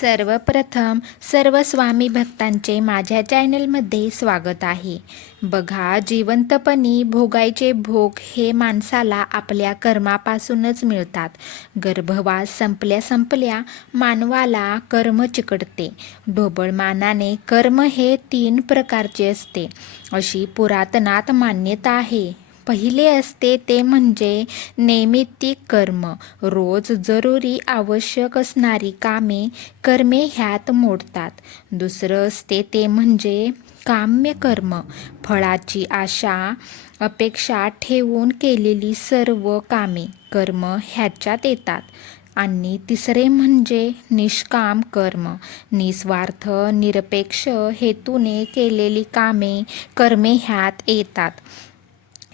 सर्वप्रथम सर्व स्वामी भक्तांचे माझ्या चॅनलमध्ये स्वागत आहे. बघा जिवंतपणी भोगायचे भोग हे माणसाला आपल्या कर्मापासूनच मिळतात. गर्भवास संपल्या संपल्या मानवाला कर्म चिकटते. ढोबळमानाने कर्म हे तीन प्रकारचे असते. अशी पुरातनात मान्यता आहे. पहिले असते ते म्हणजे नैमित्तिक कर्म. रोज जरुरी आवश्यक असणारी कामे कर्मे ह्यात मोडतात. दुसरं असते ते म्हणजे काम्य कर्म. फळाची आशा अपेक्षा ठेवून केलेली सर्व कामे कर्म ह्याच्यात येतात. आणि तिसरे म्हणजे निष्काम कर्म. निस्वार्थ निरपेक्ष हेतूने केलेली कामे कर्मे ह्यात येतात.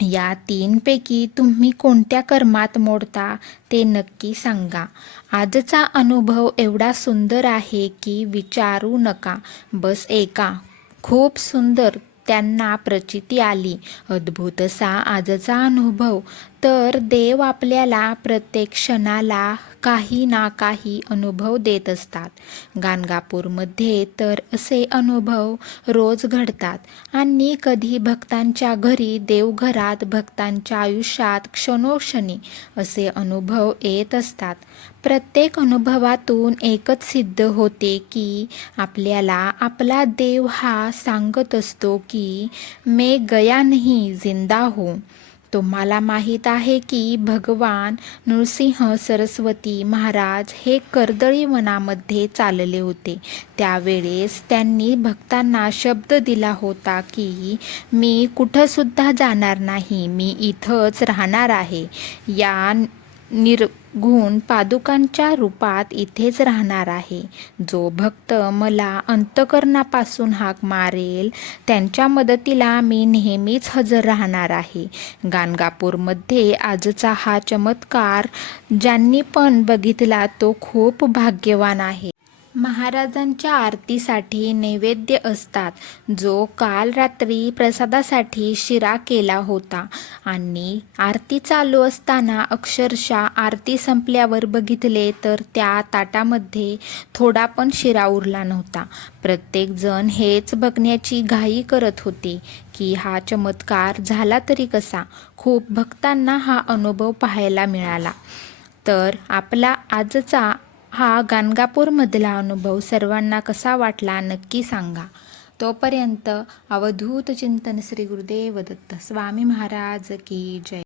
या तीनपैकी तुम्ही कोणत्या कर्मात मोडता ते नक्की सांगा. आजचा अनुभव एवढा सुंदर आहे की विचारू नका. बस एका. खूप सुंदर. त्यांना प्रचिती आली. अद्भुत असा आजचा अनुभव. तर देव आपल्याला प्रत्येक क्षणाला काही ना काही अनुभव देत असतात. गाणगापूरमध्ये तर असे अनुभव रोज घडतात. आणि कधी भक्तांच्या घरी देवघरात भक्तांच्या आयुष्यात क्षणोक्षणी असे अनुभव येत असतात. प्रत्येक अनुभवातून एकच सिद्ध होते की आपल्याला आपला देव हा सांगत असतो की मे गया नाही जिंदा हो. तुम्हाला माहीत आहे की भगवान नृसिंह सरस्वती महाराज हे कर्दळी वनामध्ये चालले होते. त्यावेळेस त्यांनी भक्तांना शब्द दिला होता की मी कुठंसुद्धा जाणार नाही. मी इथंच राहणार आहे. या निर्गुण पादुकांच्या रूपात इथेच राहणार आहे. जो भक्त मला अंतकरणापासून हाक मारेल त्यांच्या मदतीला मी नेहमीच हजर राहणार आहे. गाणगापूरमध्ये आजचा हा चमत्कार ज्यांनी पण बघितला तो खूप भाग्यवान आहे. महाराजांच्या आरतीसाठी नैवेद्य असतात जो काल रात्री प्रसादासाठी शिरा केला होता. आणि आरती चालू असताना अक्षरशः आरती संपल्यावर बघितले तर त्या ताटामध्ये थोडा पण शिरा उरला नव्हता. प्रत्येकजण हेच बघण्याची घाई करत होते की हा चमत्कार झाला तरी कसा? खूप भक्तांना हा अनुभव पाहायला मिळाला. तर आपला आजचा हा गाणगापूरमधला अनुभव सर्वांना कसा वाटला नक्की सांगा. तोपर्यंत अवधूत चिंतन श्री गुरुदेव दत्त स्वामी महाराज की जय.